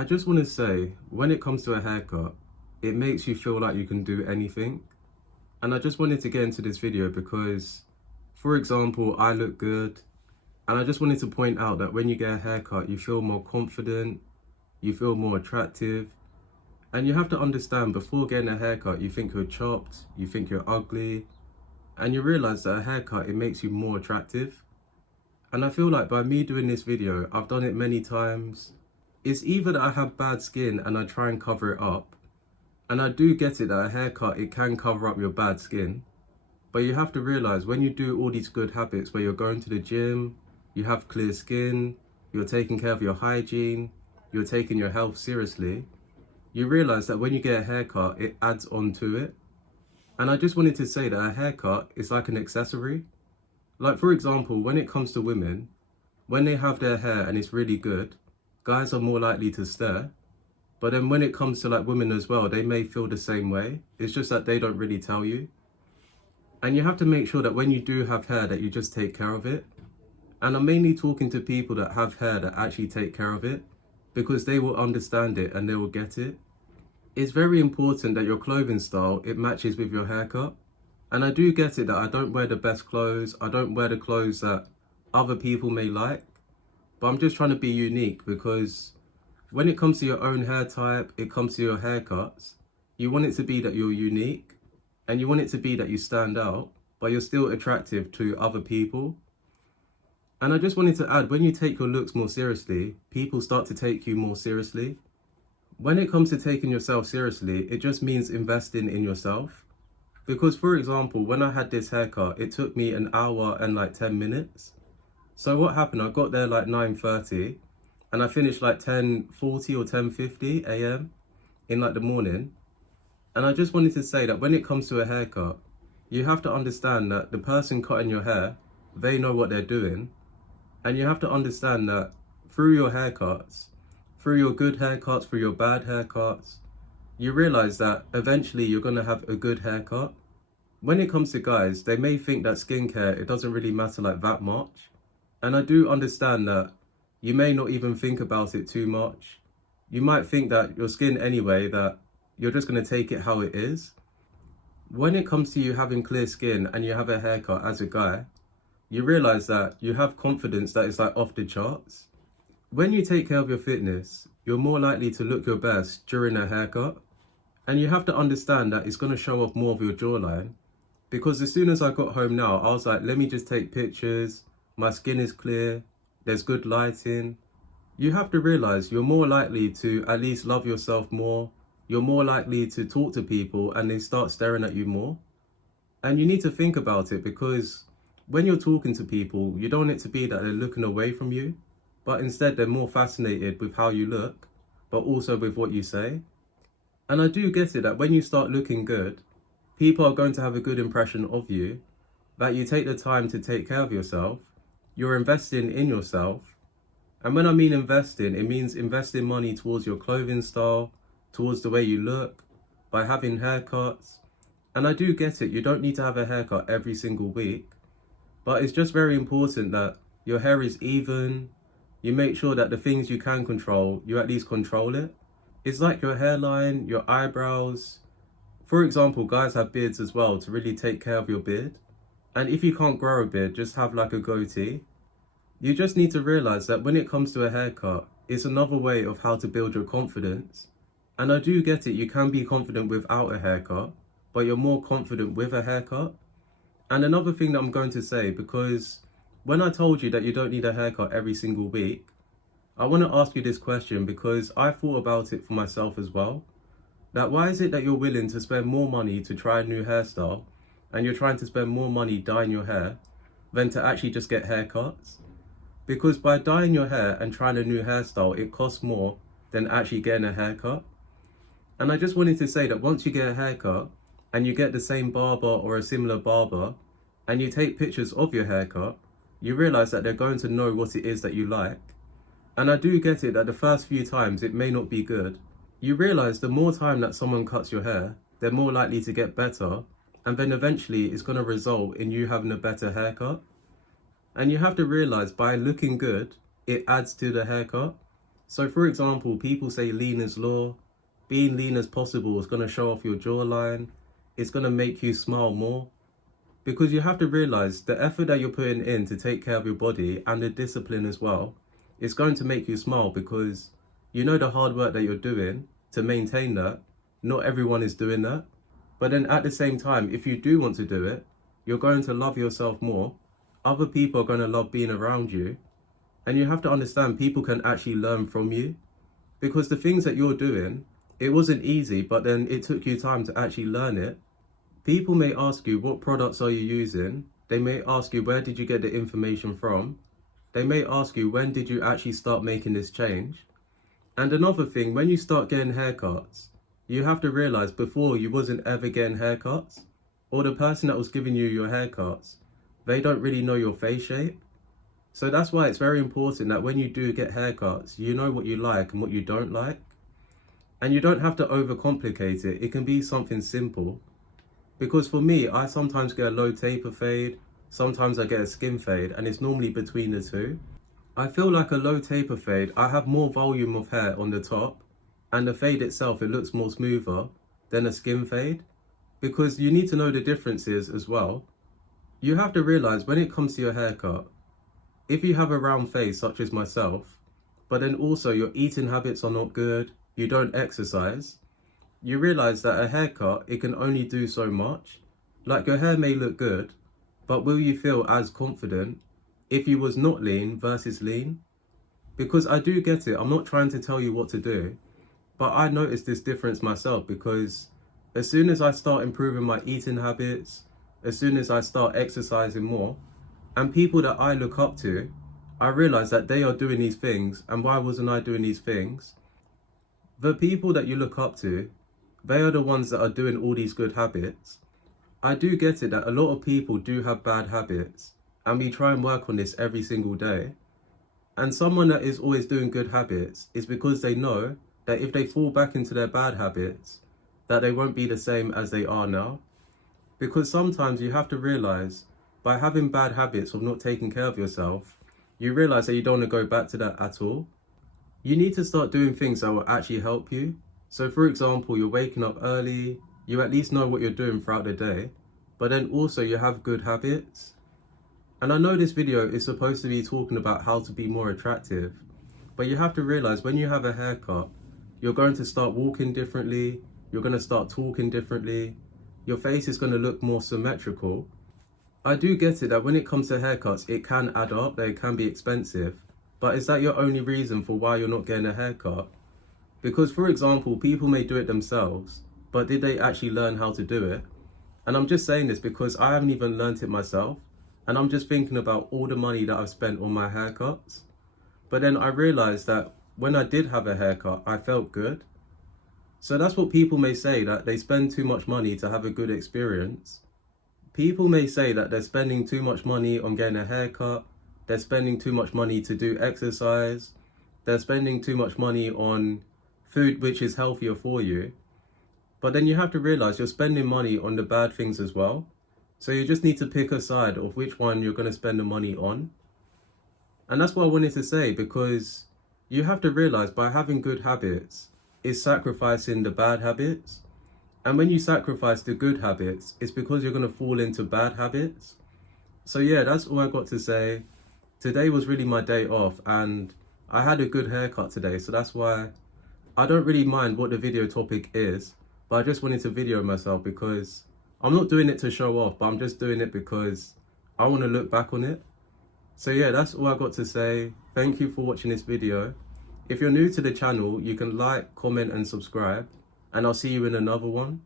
I just want to say, when it comes to a haircut, it makes you feel like you can do anything. And I just wanted to get into this video because, for example, I look good. And I just wanted to point out that when you get a haircut, you feel more confident, you feel more attractive. And you have to understand, before getting a haircut, you think you're chopped, you think you're ugly, and you realize that a haircut, it makes you more attractive. And I feel like by me doing this video, I've done it many times. It's either that I have bad skin and I try and cover it up. And I do get it that a haircut, it can cover up your bad skin. But you have to realize when you do all these good habits where you're going to the gym, you have clear skin, you're taking care of your hygiene, you're taking your health seriously, you realize that when you get a haircut, it adds on to it. And I just wanted to say that a haircut is like an accessory. Like, for example, when it comes to women, when they have their hair and it's really good, guys are more likely to stare. But then when it comes to like women as well, they may feel the same way. It's just that they don't really tell you. And you have to make sure that when you do have hair that you just take care of it. And I'm mainly talking to people that have hair that actually take care of it, because they will understand it and they will get it. It's very important that your clothing style, it matches with your haircut. And I do get it that I don't wear the best clothes. I don't wear the clothes that other people may like. But I'm just trying to be unique, because when it comes to your own hair type, it comes to your haircuts, you want it to be that you're unique and you want it to be that you stand out, but you're still attractive to other people. And I just wanted to add, when you take your looks more seriously, people start to take you more seriously. When it comes to taking yourself seriously, it just means investing in yourself. Because, for example, when I had this haircut, it took me an hour and like 10 minutes. So what happened, I got there like 9:30 and I finished like 10:40 or 10:50 a.m. in like the morning. And I just wanted to say that when it comes to a haircut, you have to understand that the person cutting your hair, they know what they're doing. And you have to understand that through your haircuts, through your good haircuts, through your bad haircuts, you realize that eventually you're going to have a good haircut. When it comes to guys, they may think that skincare, it doesn't really matter like that much. And I do understand that you may not even think about it too much. You might think that your skin anyway, that you're just going to take it how it is. When it comes to you having clear skin and you have a haircut as a guy, you realize that you have confidence that is like off the charts. When you take care of your fitness, you're more likely to look your best during a haircut. And you have to understand that it's going to show off more of your jawline. Because as soon as I got home now, I was like, let me just take pictures. My skin is clear, there's good lighting. You have to realize you're more likely to at least love yourself more. You're more likely to talk to people and they start staring at you more. And you need to think about it, because when you're talking to people, you don't want it to be that they're looking away from you, but instead they're more fascinated with how you look, but also with what you say. And I do get it that when you start looking good, people are going to have a good impression of you, that you take the time to take care of yourself. You're investing in yourself. And when I mean investing, it means investing money towards your clothing style, towards the way you look, by having haircuts. And I do get it, you don't need to have a haircut every single week, but it's just very important that your hair is even. You make sure that the things you can control, you at least control it. It's like your hairline, your eyebrows. For example, guys have beards as well, to really take care of your beard. And if you can't grow a beard, just have like a goatee. You just need to realize that when it comes to a haircut, it's another way of how to build your confidence. And I do get it, you can be confident without a haircut, but you're more confident with a haircut. And another thing that I'm going to say, because when I told you that you don't need a haircut every single week, I want to ask you this question, because I thought about it for myself as well. That why is it that you're willing to spend more money to try a new hairstyle, and you're trying to spend more money dyeing your hair than to actually just get haircuts? Because by dyeing your hair and trying a new hairstyle, it costs more than actually getting a haircut. And I just wanted to say that once you get a haircut and you get the same barber or a similar barber and you take pictures of your haircut, you realize that they're going to know what it is that you like. And I do get it that the first few times it may not be good. You realize the more time that someone cuts your hair, they're more likely to get better, and then eventually it's going to result in you having a better haircut. And you have to realize by looking good, it adds to the haircut. So for example, people say lean is law. Being lean as possible is going to show off your jawline. It's going to make you smile more. Because you have to realize the effort that you're putting in to take care of your body and the discipline as well, is going to make you smile because you know the hard work that you're doing to maintain that. Not everyone is doing that. But then at the same time, if you do want to do it, you're going to love yourself more. Other people are going to love being around you. And you have to understand people can actually learn from you. Because the things that you're doing, it wasn't easy, but then it took you time to actually learn it. People may ask you, what products are you using? They may ask you, where did you get the information from? They may ask you, when did you actually start making this change? And another thing, when you start getting haircuts, you have to realize before you wasn't ever getting haircuts, or the person that was giving you your haircuts, they don't really know your face shape. So that's why it's very important that when you do get haircuts, you know what you like and what you don't like. And you don't have to overcomplicate it. It can be something simple. Because for me, I sometimes get a low taper fade, sometimes I get a skin fade, and it's normally between the two. I feel like a low taper fade, I have more volume of hair on the top, and the fade itself, it looks more smoother than a skin fade. Because you need to know the differences as well. You have to realize when it comes to your haircut, if you have a round face such as myself, but then also your eating habits are not good, you don't exercise, you realize that a haircut, it can only do so much. Like your hair may look good, but will you feel as confident if you was not lean versus lean? Because I do get it, I'm not trying to tell you what to do, but I noticed this difference myself because as soon as I start improving my eating habits, as soon as I start exercising more, and people that I look up to, I realize that they are doing these things, and why wasn't I doing these things? The people that you look up to, they are the ones that are doing all these good habits. I do get it that a lot of people do have bad habits, and we try and work on this every single day. And someone that is always doing good habits is because they know that if they fall back into their bad habits, that they won't be the same as they are now. Because sometimes you have to realize, by having bad habits of not taking care of yourself, you realize that you don't want to go back to that at all. You need to start doing things that will actually help you. So for example, you're waking up early, you at least know what you're doing throughout the day, but then also you have good habits. And I know this video is supposed to be talking about how to be more attractive, but you have to realize when you have a haircut, you're going to start walking differently, you're going to start talking differently, your face is going to look more symmetrical. I do get it that when it comes to haircuts, it can add up, they can be expensive, but is that your only reason for why you're not getting a haircut? Because for example, people may do it themselves, but did they actually learn how to do it? And I'm just saying this because I haven't even learned it myself, and I'm just thinking about all the money that I've spent on my haircuts. But then I realized that when I did have a haircut, I felt good. So that's what people may say, that they spend too much money to have a good experience. People may say that they're spending too much money on getting a haircut, they're spending too much money to do exercise, they're spending too much money on food which is healthier for you. But then you have to realize you're spending money on the bad things as well. So you just need to pick a side of which one you're going to spend the money on. And that's what I wanted to say, because you have to realize by having good habits is sacrificing the bad habits. And when you sacrifice the good habits, it's because you're going to fall into bad habits. So yeah, that's all I got to say. Today was really my day off and I had a good haircut today. So that's why I don't really mind what the video topic is, but I just wanted to video myself because I'm not doing it to show off, but I'm just doing it because I want to look back on it. So yeah, that's all I got to say. Thank you for watching this video. If you're new to the channel, you can like, comment and subscribe, and I'll see you in another one.